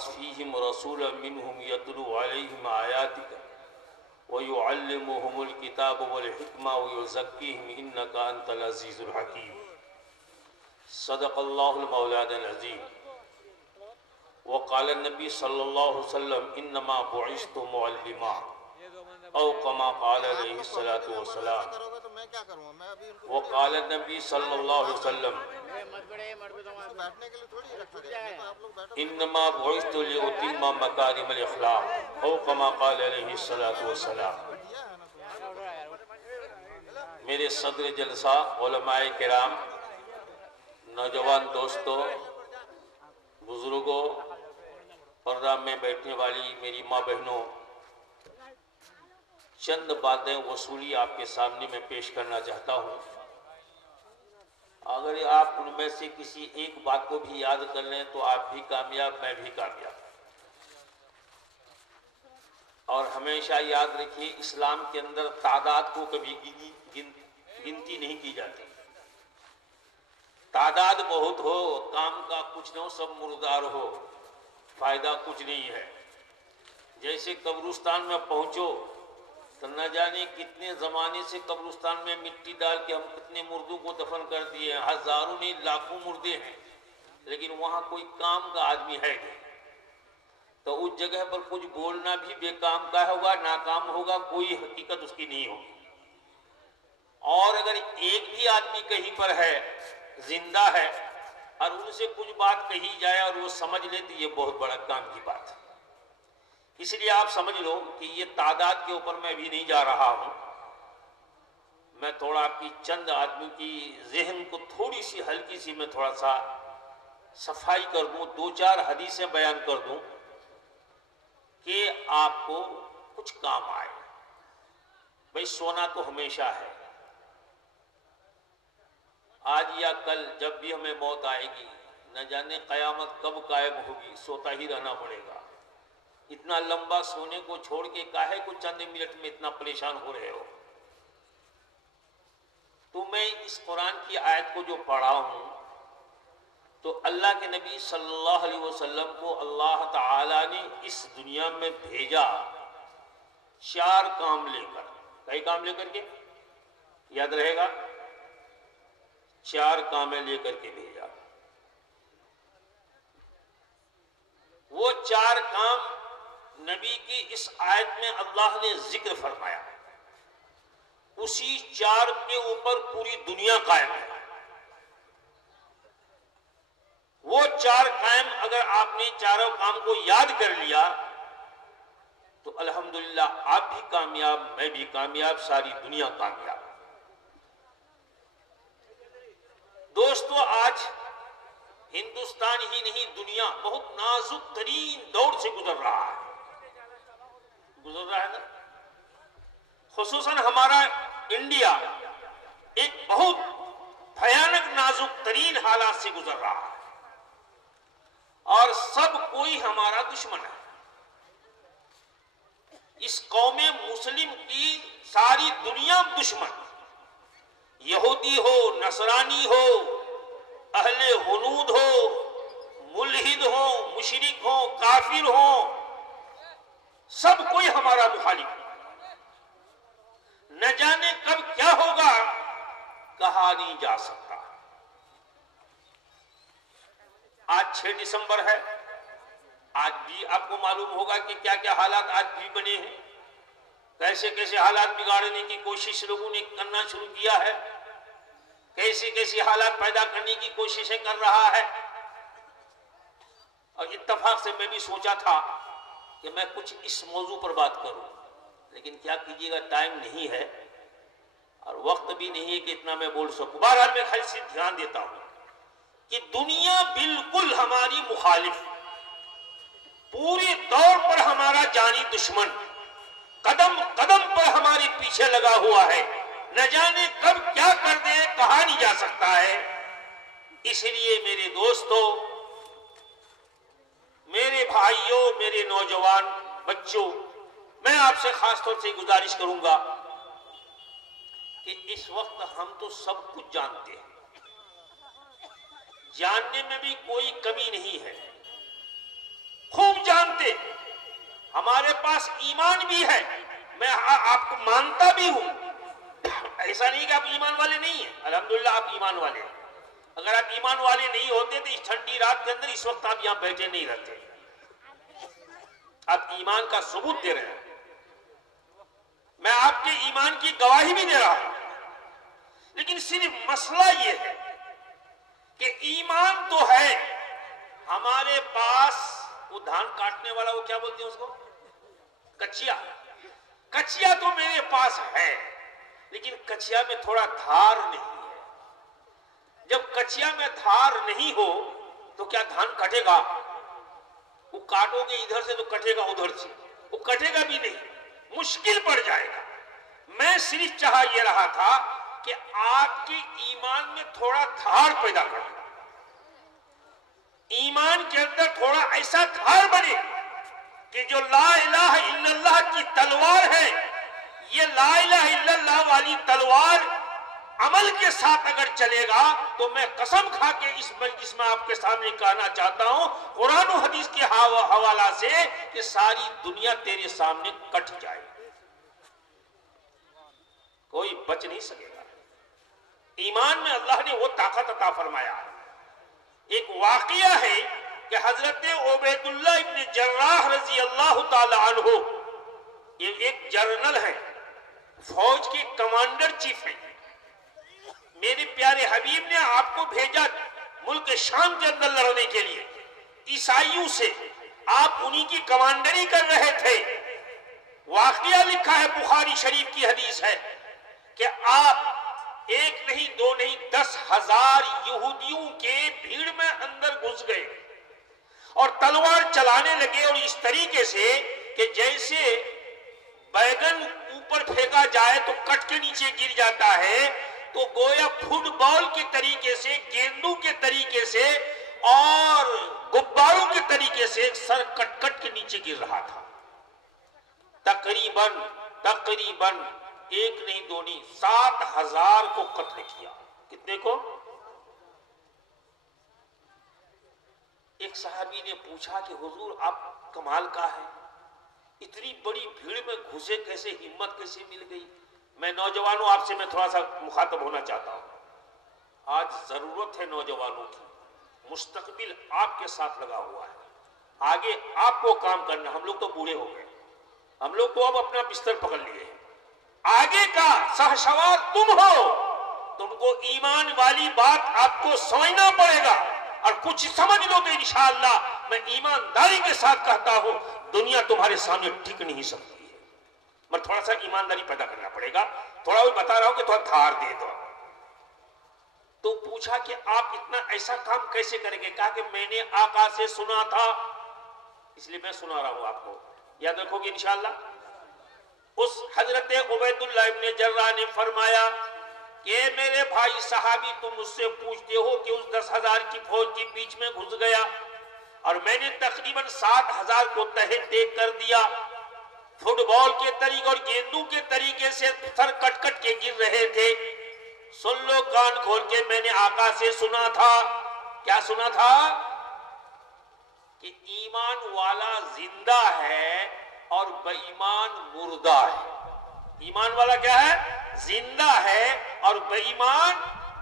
वबअस फ़ीहिम रसूलन मिनहुम यतलू अलैहिम आयातिक व युअल्लिमुहुमुल किताब वल हिकमा व युज़क्कीहिम इन्नका अंतल अज़ीज़ुल हकीम। सदक़ल्लाहुल मौलाना अज़ीम। व क़ाल नबी सल्लल्लाहु अलैहि वसल्लम इन्नमा बुइस्तु मुअल्लिमा औ कमा क़ाल अलैहि सलातु व सलाम। व क़ाल नबी सल्लल्लाहु अलैहि वसल्लम इन्नमा बुइस्तु लिउतिम्मा मकारिमल अख़लाक़ औ कमा क़ाल अलैहि सलातु व सलाम। मेरे सदर जलसा उलमाए किराम, नौजवान दोस्तों, बुजुर्गों, पर्दा में बैठने वाली मेरी माँ बहनों, चंद बातें वसूली आपके सामने मैं पेश करना चाहता हूँ। अगर आप उनमें से किसी एक बात को भी याद कर लें तो आप भी कामयाब, मैं भी कामयाब। और हमेशा याद रखिए, इस्लाम के अंदर तादाद को कभी गिनती नहीं की जाती। तादाद बहुत हो, काम का कुछ न हो, सब मुर्दार हो, फायदा कुछ नहीं है। जैसे कब्रिस्तान में पहुंचो तो न जाने कितने ज़माने से कब्रिस्तान में मिट्टी डाल के हम कितने मुर्दों को दफन कर दिए हैं, हज़ारों नहीं लाखों मुर्दे हैं, लेकिन वहाँ कोई काम का आदमी है नहीं। तो उस जगह पर कुछ बोलना भी बेकाम का होगा, नाकाम होगा, कोई हकीकत उसकी नहीं होगी। और अगर एक भी आदमी कहीं पर है, जिंदा है, और उनसे कुछ बात कही जाए और वो समझ ले तो ये बहुत बड़ा काम की बात है। इसलिए आप समझ लो कि ये तादाद के ऊपर मैं भी नहीं जा रहा हूं। मैं थोड़ा आपकी चंद आदमी की जहन को थोड़ी सी हल्की सी मैं थोड़ा सा सफाई कर दूं, दो चार हदीसें बयान कर दूं कि आपको कुछ काम आए। भाई सोना तो हमेशा है, आज या कल जब भी हमें मौत आएगी, न जाने कयामत कब कायम होगी, सोता ही रहना पड़ेगा। इतना लंबा सोने को छोड़ के काहे को चंद मिनट में इतना परेशान हो रहे हो? तो मैं इस कुरान की आयत को जो पढ़ा हूं, तो अल्लाह के नबी सल्लल्लाहु अलैहि वसल्लम को अल्लाह ताला ने इस दुनिया में भेजा चार काम लेकर। कई काम लेकर के याद रहेगा? चार कामें लेकर के भेजा। वो चार काम नबी की इस आयत में अल्लाह ने जिक्र फरमाया। उसी चार के ऊपर पूरी दुनिया कायम है। वो चार कायम अगर आपने चारों काम को याद कर लिया तो अल्हम्दुलिल्लाह आप भी कामयाब, मैं भी कामयाब, सारी दुनिया कामयाब। दोस्तों, आज हिंदुस्तान ही नहीं, दुनिया बहुत नाजुक तरीन दौर से गुजर रहा है ना। खुसूसन हमारा इंडिया एक बहुत भयानक नाजुक तरीन हालात से गुजर रहा है और सब कोई हमारा दुश्मन है। इस कौमे मुस्लिम की सारी दुनिया दुश्मन, यहूदी हो, नसरानी हो, अहले हुनूद हो, मुल्हिद हो, मुशरिक हो, काफिर हो, सब कोई हमारा मुखालिफ। न जाने कब क्या होगा, कहा नहीं जा सकता। आज 6 दिसंबर है। आज भी आपको मालूम होगा कि क्या क्या हालात आज भी बने हैं, कैसे कैसे हालात बिगाड़ने की कोशिश लोगों ने करना शुरू किया है, कैसे कैसे हालात पैदा करने की कोशिशें कर रहा है। और इत्तेफाक से मैं भी सोचा था कि मैं कुछ इस मौजू पर बात करूं, लेकिन क्या कीजिएगा, टाइम नहीं है और वक्त भी नहीं है कि इतना मैं बोल सकूं। बहरहाल मैं खाली से ध्यान देता हूं कि दुनिया बिल्कुल हमारी मुखालिफ, पूरे तौर पर हमारा जानी दुश्मन, कदम कदम पर हमारे पीछे लगा हुआ है। न जाने कब क्या कर दे, कहा नहीं जा सकता है। इसलिए मेरे दोस्तों, मेरे भाइयों, मेरे नौजवान बच्चों, मैं आपसे खासतौर से गुजारिश करूंगा कि इस वक्त हम तो सब कुछ जानते हैं, जानने में भी कोई कमी नहीं है, खूब हमारे पास ईमान भी है, मैं आपको मानता भी हूं, ऐसा नहीं कि आप ईमान वाले नहीं हैं, अल्हम्दुलिल्लाह आप ईमान वाले हैं। अगर आप ईमान वाले नहीं होते तो इस ठंडी रात के अंदर इस वक्त आप यहां बैठे नहीं रहते। आप ईमान का सबूत दे रहे हैं, मैं आपके ईमान की गवाही भी दे रहा हूं। लेकिन सिर्फ मसला यह है कि ईमान तो है हमारे पास, वो धान काटने वाला, वो क्या बोलते हैं उसको, कचिया। कचिया तो मेरे पास है, लेकिन कचिया में थोड़ा धार नहीं है। जब कचिया में धार नहीं हो तो क्या धान कटेगा? वो काटोगे इधर से तो कटेगा उधर से, वो कटेगा भी नहीं, मुश्किल पड़ जाएगा। मैं सिर्फ चाह ये रहा था कि आपके ईमान में थोड़ा धार पैदा कर दो, ईमान के अंदर थोड़ा ऐसा धार बने कि जो ला इलाहा इल्लल्लाह की तलवार है, ये ला इलाहा इल्लल्लाह वाली तलवार अमल के साथ अगर चलेगा तो मैं कसम खा के इस मजलिस में आपके सामने कहना चाहता हूं, कुरान और हदीस के हवाला से, कि सारी दुनिया तेरे सामने कट जाए, कोई बच नहीं सकेगा। ईमान में अल्लाह ने वो ताकत अता फरमाया। एक वाकया है कि हजरत उबैदुल्लाह इब्न जर्राह रजी अल्लाह ताला अन्हु, ये एक जर्नल है, फौज के कमांडर चीफ है। मेरे प्यारे हबीब ने आपको भेजा मुल्क शाम के अंदर लड़ने के लिए, ईसाइयों से आप उन्हीं की कमांडरी कर रहे थे। वाकया लिखा है, बुखारी शरीफ की हदीस है कि आप एक नहीं दो नहीं 10,000 यहूदियों के भीड़ में अंदर घुस गए और तलवार चलाने लगे, और इस तरीके से कि जैसे बैगन ऊपर फेंका जाए तो कट के नीचे गिर जाता है, तो गोया फुटबॉल के तरीके से, गेंदों के तरीके से और गुब्बारों के तरीके से सर कट कट के नीचे गिर रहा था। तकरीबन एक नहीं दो नहीं 7,000 को कत्ल किया। कितने को? एक सहाबी ने पूछा कि हुजूर आप कमाल का है, इतनी बड़ी भीड़ में घुसे कैसे, हिम्मत कैसे मिल गई? मैं नौजवानों आपसे मैं थोड़ा सा मुखातब होना चाहता हूं। आज जरूरत है नौजवानों की, मुस्तकबिल आपके साथ लगा हुआ है, आगे आपको काम करना। हम लोग तो बूढ़े हो गए, हम लोग तो अब अपना बिस्तर पकड़ लिए हैं, आगे का सहसवार तुम हो। तुमको ईमान वाली बात आपको समझना पड़ेगा, और कुछ समझ लो तो इंशाअल्लाह मैं ईमानदारी के साथ कहता हूं, दुनिया तुम्हारे सामने टिक नहीं सकती है। मैं थोड़ा सा ईमानदारी पैदा करना पड़ेगा, थोड़ा वो बता रहा हूं कि थोड़ा धार दे दो। तो पूछा कि आप इतना ऐसा काम कैसे करेंगे? कहा कि मैंने आका से सुना था, इसलिए मैं सुना रहा हूं आपको, याद रखोगे इंशाअल्लाह। उस हजरत उबैदुल्लाह इब्न जर्राह ने फरमाया कि मेरे भाई सहाबी, तुम मुझसे पूछते हो कि उस 10,000 की फौज के बीच में घुस गया और मैंने तकरीबन 7,000 को तहे तेग कर दिया, फुटबॉल के तरीके और गेंदों के तरीके से सर कट कट के गिर रहे थे। सुन लो कान खोल के, मैंने आका से सुना था। क्या सुना था? कि ईमान वाला जिंदा है और बेईमान मुर्दा है। ईमान वाला क्या है? जिंदा है, और बेईमान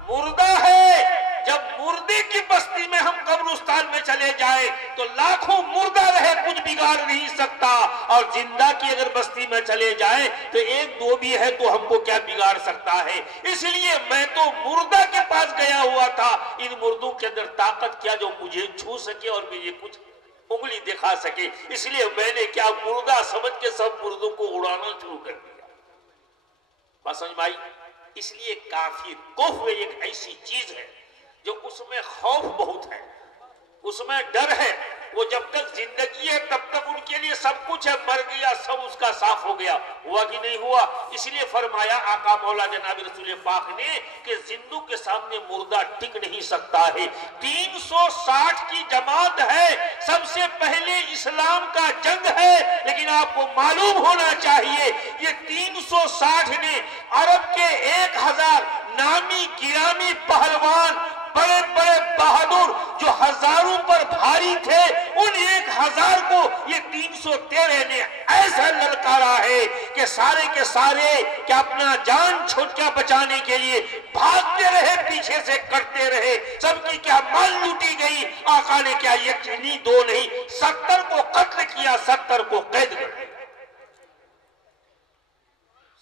मुर्दा है। जब मुर्दे की बस्ती में हम कब्रिस्तान में चले जाए तो लाखों मुर्दा रहे, कुछ बिगाड़ नहीं सकता, और जिंदा की अगर बस्ती में चले जाए तो एक दो भी है तो हमको क्या बिगाड़ सकता है। इसलिए मैं तो मुर्दा के पास गया हुआ था, इन मुर्दों के अंदर ताकत क्या जो मुझे छू सके और मुझे कुछ उंगली दिखा सके, इसलिए मैंने क्या मुर्दा समझ के सब मुर्दों को उड़ाना शुरू कर दिया। बात समझ में आई? इसलिए काफिर कौफ एक ऐसी चीज है जो उसमें खौफ बहुत है, उसमें डर है। वो जब तक जिंदगी है तब तक उनके लिए सब कुछ है, मर गया सब उसका साफ हो गया। हुआ कि नहीं हुआ? इसलिए फरमाया आका मौला जनाब रसूल पाक ने कि जिंदू के सामने मुर्दा टिक नहीं सकता है। 360 की जमात है, सबसे पहले इस्लाम का जंग है, लेकिन आपको मालूम होना चाहिए ये 360 ने अरब के 1000 नामी गिरामी पहलवान, बड़े बड़े बहादुर जो हजारों पर भारी थे, उन 1000 को ये 313 ने ऐसा ललकारा है कि सारे के सारे क्या अपना जान छुटका बचाने के लिए भागते रहे, पीछे से करते रहे, सबकी क्या माल लूटी गई। आका ने क्या एक नहीं, 2 नहीं, 70 को कत्ल किया, 70 को कैद कर दिया।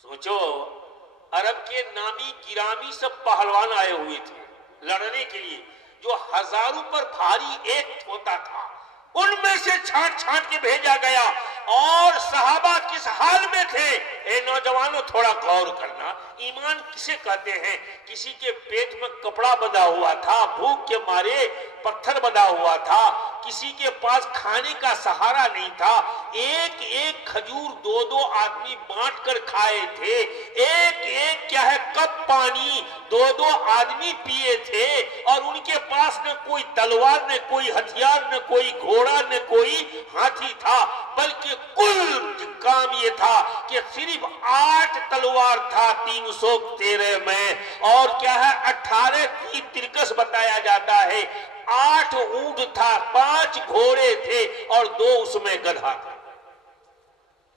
सोचो, अरब के नामी गिरामी सब पहलवान आए हुए थे लड़ने के लिए, जो हजारों पर भारी एक होता था, उनमें से छांट छांट के भेजा गया। और सहाबा किस हाल में थे? ए नौजवानों, थोड़ा गौर करना, ईमान किसे कहते हैं? किसी के पेट में कपड़ा बंधा हुआ था, भूख के मारे पत्थर बंधा हुआ था, किसी के पास खाने का सहारा नहीं था, एक एक खजूर 2-2 आदमी बांट कर खाए थे, एक एक क्या है कप पानी 2-2 आदमी पिए थे, और उनके पास न कोई तलवार, न कोई हथियार, न कोई घोड़ा, न कोई हाथी था, बल्कि कुल काम ये था कि सिर्फ 8 तलवार था 313 में, और क्या है 18 की तिरकस बताया जाता है, 8 ऊंट था, 5 घोड़े थे और 2 उसमें गधा था।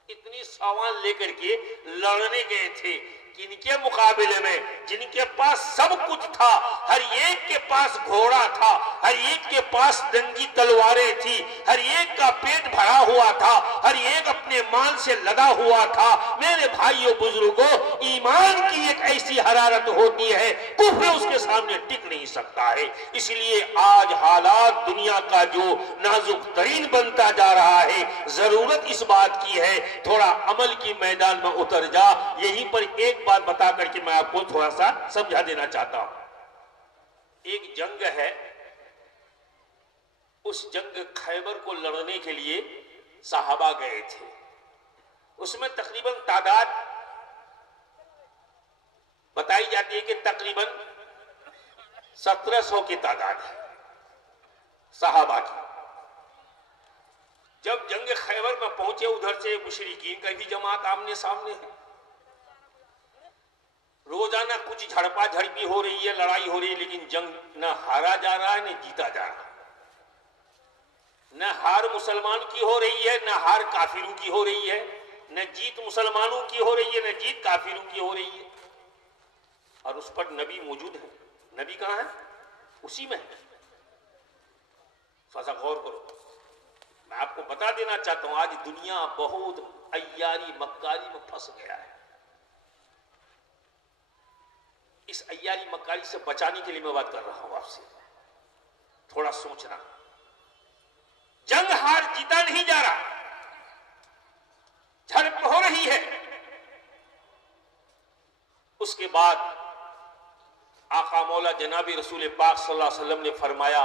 इतनी सामान लेकर के लड़ने गए थे। किनके मुकाबले में? जिनके पास सब कुछ था, हर एक के पास घोड़ा था, हर एक के पास दंगी तलवारें थी, हर एक का पेट भरा हुआ था, हर एक अपने माल से लदा हुआ था। मेरे भाइयों बुजुर्गों, ईमान की एक ऐसी हरारत होती है, कुफ्र उसके सामने टिक नहीं सकता है। इसलिए आज हालात दुनिया का जो नाजुक तरीन बनता जा रहा है, जरूरत इस बात की है थोड़ा अमल की मैदान में उतर जा। यहीं पर एक बात बता करके मैं आपको थोड़ा सा समझा देना चाहता हूं। एक जंग है, उस जंग खैबर को लड़ने के लिए सहाबा गए थे। उसमें तकरीबन तादाद बताई जाती है कि तकरीबन 1700 की तादाद है सहाबा की। जब जंग खैबर में पहुंचे, उधर से मुशरिकीन का भी जमात आमने सामने है। रोजाना कुछ झड़पा झड़पी हो रही है, लड़ाई हो रही है, लेकिन जंग न हारा जा रहा है न जीता जा रहा है। न हार मुसलमान की हो रही है, न हार काफिरों की हो रही है, न जीत मुसलमानों की हो रही है, न जीत काफिरों की हो रही है। और उस पर नबी मौजूद है। नबी कहां है? उसी में है। थोड़ा गौर करो। मैं आपको बता देना चाहता हूं, आज दुनिया बहुत अय्यारी मक्कारी में फंस गया है। इस अय्यारी मक्कारी से बचाने के लिए मैं बात कर रहा हूं आपसे। थोड़ा सोचना। जंग हार जीता नहीं जा रहा, झड़प हो रही है। उसके बाद आका मौला जनाबी रसूल पाक सल्लल्लाहु अलैहि वसल्लम ने फरमाया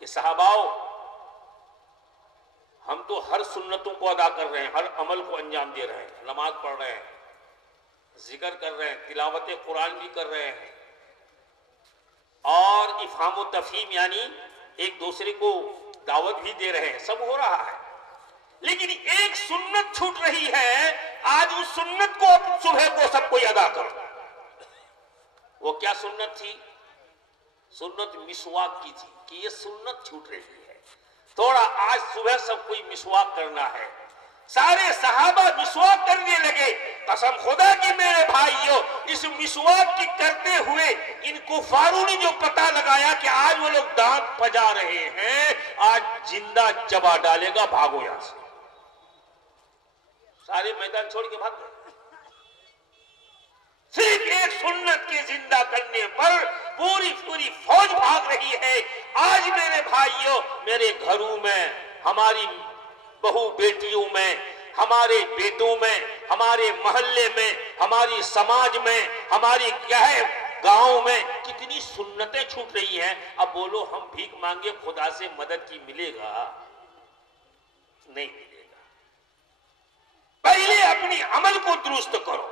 कि सहाबाओ, हम तो हर सुन्नतों को अदा कर रहे हैं, हर अमल को अंजाम दे रहे हैं, नमाज पढ़ रहे हैं, जिक्र कर रहे हैं, तिलावत कुरान भी कर रहे हैं, और इफ़हाम व तफ़हीम यानी एक दूसरे को दावत भी दे रहे हैं, सब हो रहा है। लेकिन एक सुन्नत छूट रही है। आज उस सुन्नत को सुबह को सब कोई अदा करो। वो क्या सुन्नत थी? सुन्नत मिसवाक की थी कि ये सुन्नत छूट रही है, थोड़ा आज सुबह सब कोई मिसवाक करना है। सारे सहाबा मिसवाक करने लगे। कसम खुदा की मेरे भाइयों, इस मिसवाक की करते हुए इन कुफारों ने जो पता लगाया कि आज वो लोग दांत पजा रहे हैं, आज जिंदा चबा डालेगा, भागो यहां से। सारे मैदान छोड़ के भाग गए। सिर्फ एक सुन्नत के जिंदा करने पर पूरी पूरी फौज भाग रही है। आज मेरे भाइयों, मेरे घरों में, हमारी बहू बेटियों में, हमारे बेटों में, हमारे मोहल्ले में, हमारी समाज में, हमारी क्या है गांव में कितनी सुन्नतें छूट रही हैं। अब बोलो हम भीख मांगे खुदा से मदद की, मिलेगा? नहीं मिलेगा। पहले अपनी अमल को दुरुस्त करो,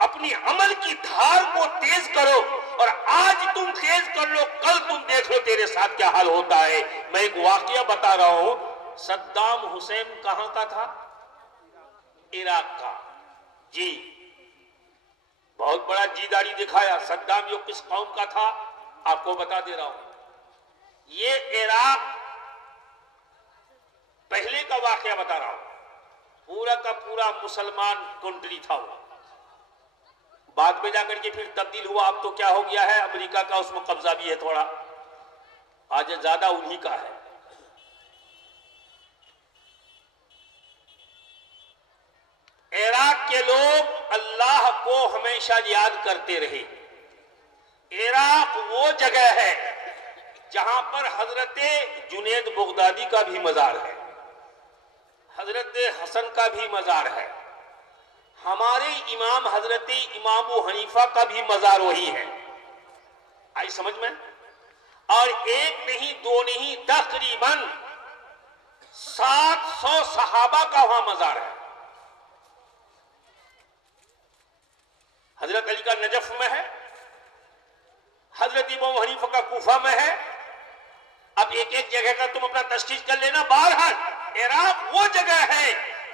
अपनी अमल की धार को तेज करो, और आज तुम तेज कर लो, कल तुम देख लो तेरे साथ क्या हाल होता है। मैं एक वाकया बता रहा हूं। सद्दाम हुसैन कहां का था? इराक का। जी, बहुत बड़ा जीदारी दिखाया। सद्दाम जो किस कौम का था आपको बता दे रहा हूं। ये इराक पहले का वाकया बता रहा हूं, पूरा का पूरा मुसलमान कंट्री था वो, बाद में जाकर के फिर तब्दील हुआ। अब तो क्या हो गया है, अमेरिका का उसमें कब्जा भी है थोड़ा, आज ज्यादा उन्हीं का है। इराक के लोग अल्लाह को हमेशा याद करते रहे। इराक वो जगह है जहां पर हजरत जुनैद बगदादी का भी मजार है, हजरत हसन का भी मजार है, हमारे इमाम हजरत इमाम अबू हनीफा का भी मजार वही है। आई समझ में? और एक नहीं दो नहीं, तकरीबन 700 सहाबा का वहां मजार है। हजरत अली का नजफ में है, हजरत इमाम हनीफा का कूफा में है। अब एक एक जगह का तुम अपना तस्कीज कर लेना। बहरहाल इराक वो जगह है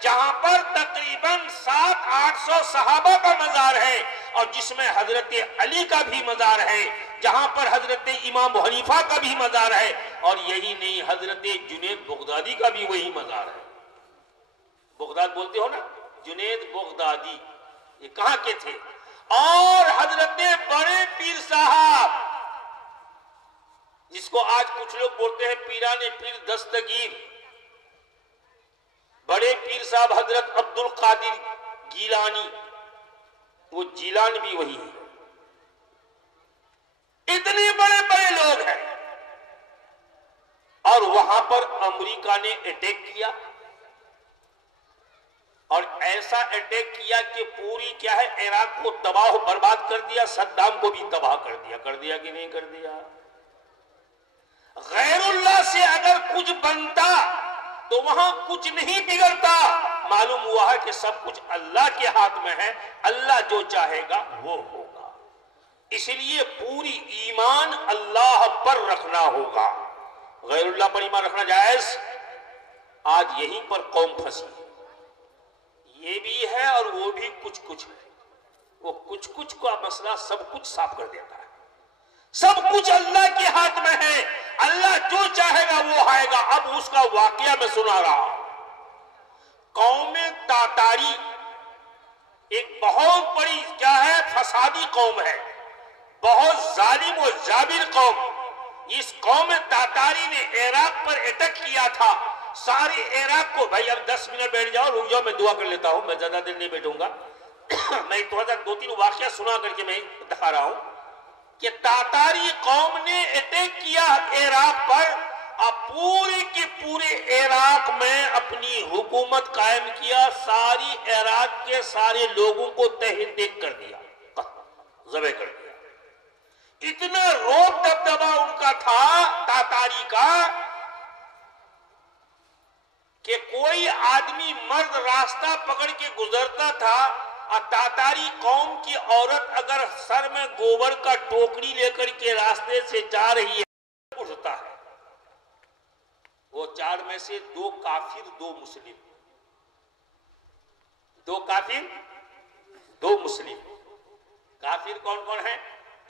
जहां पर तकरीबन 700-800 सहाबा का मजार है, और जिसमें हजरत अली का भी मजार है, जहां पर हजरत इमाम हनीफा का भी मजार है, और यही नहीं हजरत जुनैद बगदादी का भी वही मजार है। बगदाद बोलते हो ना, जुनैद बगदादी ये कहां के थे? और हजरत बड़े पीर साहब, जिसको आज कुछ लोग बोलते हैं पीराने पीर दस्तगीर, बड़े पीर साहब हजरत अब्दुल कादिर गीलानी, वो जीलान भी वही है। इतने बड़े बड़े लोग हैं, और वहां पर अमेरिका ने अटैक किया, और ऐसा अटैक किया कि पूरी क्या है, इराक को तबाह बर्बाद कर दिया, सद्दाम को भी तबाह कर दिया कि नहीं कर दिया? गैरुल्लाह से अगर कुछ बनता तो वहां कुछ नहीं बिगड़ता। मालूम हुआ है कि सब कुछ अल्लाह के हाथ में है, अल्लाह जो चाहेगा वो होगा। इसलिए पूरी ईमान अल्लाह पर रखना होगा, गैरुल्लाह पर ईमान रखना जायज। आज यहीं पर कौम फंसी है, ये भी है और वो भी कुछ कुछ है। वो कुछ कुछ का मसला सब कुछ साफ कर देता है। सब कुछ अल्लाह के हाथ में है, अल्लाह जो चाहेगा वो आएगा। अब उसका वाकया मैं सुना रहा हूं। कौम तातारी एक बहुत बड़ी क्या है, फसादी कौम है, बहुत जालिम और जाबिर कौम। इस कौम तातारी ने इराक पर अटैक किया था। सारे इराक को, भाई अब 10 मिनट बैठ जाओ, रुक जाओ, मैं दुआ कर लेता हूं, मैं ज्यादा देर नहीं बैठूंगा। मैं 2-3 वाकया सुना करके मैं दिखा रहा हूं कि तातारी कौम ने अटैक किया इराक पर, अब पूरे के पूरे इराक में अपनी हुकूमत कायम किया, सारी इराक के सारे लोगों को तहरीक कर दिया, ज़बह कर दिया। इतना रोब दबदबा उनका था तातारी का कि कोई आदमी मर्द रास्ता पकड़ के गुजरता था, और तातारी कौम की औरत अगर सर में गोबर का टोकरी लेकर के रास्ते से जा रही है, उठता है। वो 4 में से 2 काफिर 2 मुस्लिम, 2 काफिर 2 मुस्लिम। काफिर कौन कौन है?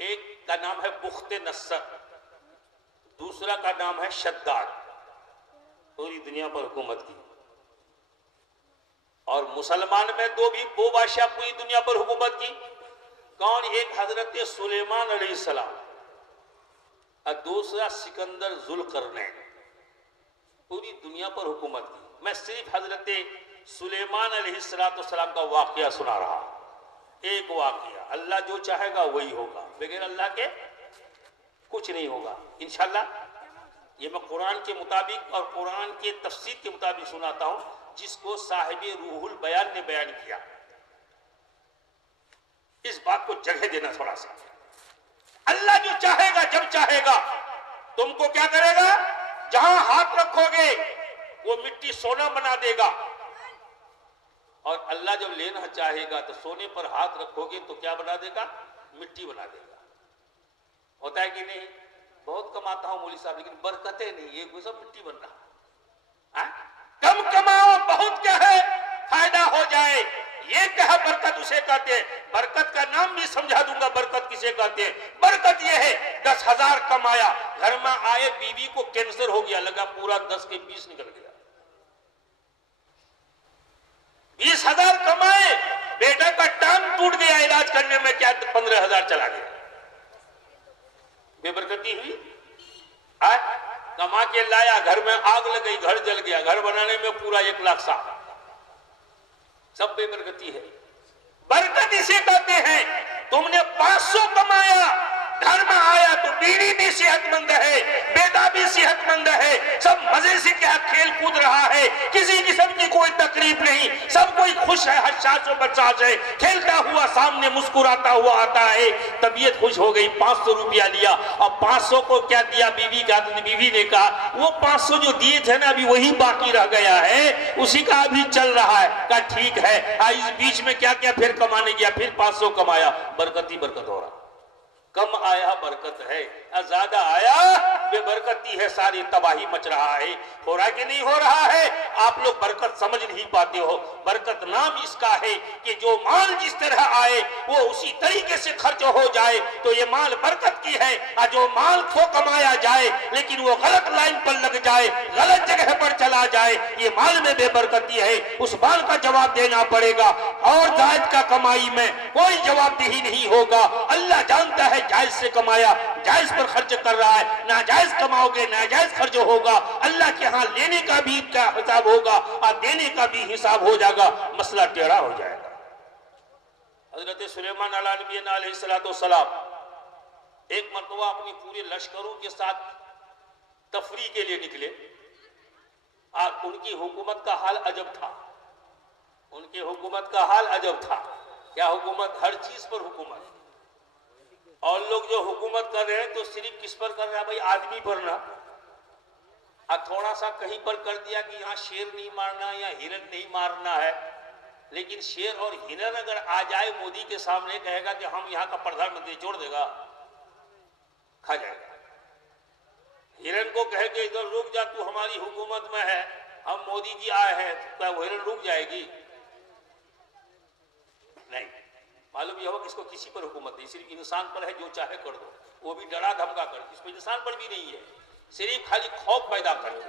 एक का नाम है बुख्ते नस्सर, दूसरा का नाम है शद्दाद, पूरी दुनिया पर हुकूमत की। और मुसलमान में दो बादशाह पूरी दुनिया पर हुकूमत की। कौन? एक हजरत सुलेमान अलैहिस्सलाम और दूसरा सिकंदर जुल्करनैन, पूरी दुनिया पर हुकूमत की। मैं सिर्फ हजरत सुलेमान अलैहिस्सलाम का वाकया सुना रहा। एक वाकया, अल्लाह जो चाहेगा वही होगा, बगैर अल्लाह के कुछ नहीं होगा इंशाअल्लाह। ये मैं कुरान के मुताबिक और कुरान के तफसीर के मुताबिक सुनाता हूं, जिसको साहिबे रूहुल बयान ने बयान किया। इस बात को जगह देना थोड़ा सा। अल्लाह जो चाहेगा जब चाहेगा तुमको क्या करेगा? जहां हाथ रखोगे वो मिट्टी सोना बना देगा, और अल्लाह जब लेना चाहेगा तो सोने पर हाथ रखोगे तो क्या बना देगा? मिट्टी बना देगा। होता है कि नहीं? बहुत कमाता हूं मौली साहब, लेकिन बरकतें नहीं, ये सब मिट्टी बन रहा है। कम कमाओ, बहुत क्या है फायदा हो जाए, ये कहा बरकत उसे कहते हैं। बरकत का नाम भी समझा दूंगा, बरकत किसे कहते हैं। बरकत ये है 10,000 कमाया, घर में आए बीवी को कैंसर हो गया, लगा पूरा 10 के 20 निकल गया। 20,000 कमाए, बेटा का टांग टूट गया, इलाज करने में क्या 15,000 चला गया, बेबरकती हुई। कमा के लाया, घर में आग लग गई, घर जल गया, घर बनाने में पूरा 1 लाख साल, सब बेबरकती है। बरकत इसे कहते हैं तुमने 500 कमाया, घर में आया तो बीवी भी सेहतमंद है, बेटा भी सेहतमंद है, सब मजे से क्या खेल कूद रहा है, किसी किस्म की कोई तकलीफ नहीं, सब कोई खुश है, हर्षाचो बच्चाच है, खेलता हुआ सामने मुस्कुराता हुआ आता है, तबीयत खुश हो गई, 500 रुपया लिया। अब 500 को क्या दिया बीवी का, बीवी ने कहा वो 500 जो दिए थे ना अभी वही बाकी रह गया है, उसी का अभी चल रहा है। कहा ठीक है। इस बीच में क्या क्या फिर कमाने गया, फिर 500 कमाया, बरकती बरकत हो रहा। कम आया बरकत है, ज्यादा आया बेबरकती है, सारी तबाही मच रहा है। हो रहा कि नहीं हो रहा है? आप लोग बरकत समझ नहीं पाते हो। बरकत नाम इसका है कि जो माल जिस तरह आए वो उसी तरीके से खर्च हो जाए तो ये माल बरकत की है। और जो माल को कमाया जाए लेकिन वो गलत लाइन पर लग जाए, गलत जगह पर चला जाए, ये माल में बेबरकती है, उस माल का जवाब देना पड़ेगा। और जायज का कमाई में कोई जवाबदेही नहीं होगा। अल्लाह जानता है जायज से कमाया, जायज पर खर्च कर रहा है, नाजायज कमाओगे नाजायज खर्च होगा। अल्लाह के यहाँ लेने का भी क्या हिसाब होगा और देने का भी हिसाब हो जाएगा, मसला टेढ़ा हो जाएगा। हजरत सुलेमान अलैहिस्सलाम एक मरतबा अपनी पूरे लश्करों के साथ तफरी के लिए निकले और उनकी हुकूमत का हाल अजब था। उनकी हुकूमत का हाल अजब था। क्या हुकूमत? हर चीज पर हुकूमत। और लोग जो हुकूमत कर रहे हैं तो सिर्फ किस पर कर रहे हैं भाई? आदमी पर ना। थोड़ा सा कहीं पर कर दिया कि यहाँ शेर नहीं मारना या हिरन नहीं मारना है, लेकिन शेर और हिरन अगर आ जाए मोदी के सामने, कहेगा कि हम यहाँ का प्रधानमंत्री, छोड़ देगा, खा जाएगा। हिरन को कहे कि इधर रुक जा, तू हमारी हुकूमत में है, हम मोदी जी आए हैं, तो क्या वो हिरन रुक जाएगी? नहीं। मालूम यह हो कि इसको किसी पर हुकूमत नहीं, सिर्फ इंसान पर है, जो चाहे कर दो, वो भी डरा धमका कर। इस पर इंसान पर भी नहीं है, सिर्फ खाली खौफ पैदा करके,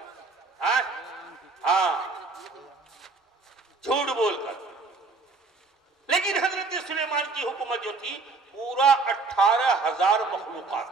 झूठ बोलकर। लेकिन हजरत सुलेमान की हुकूमत जो थी, पूरा 18,000 मखलूकात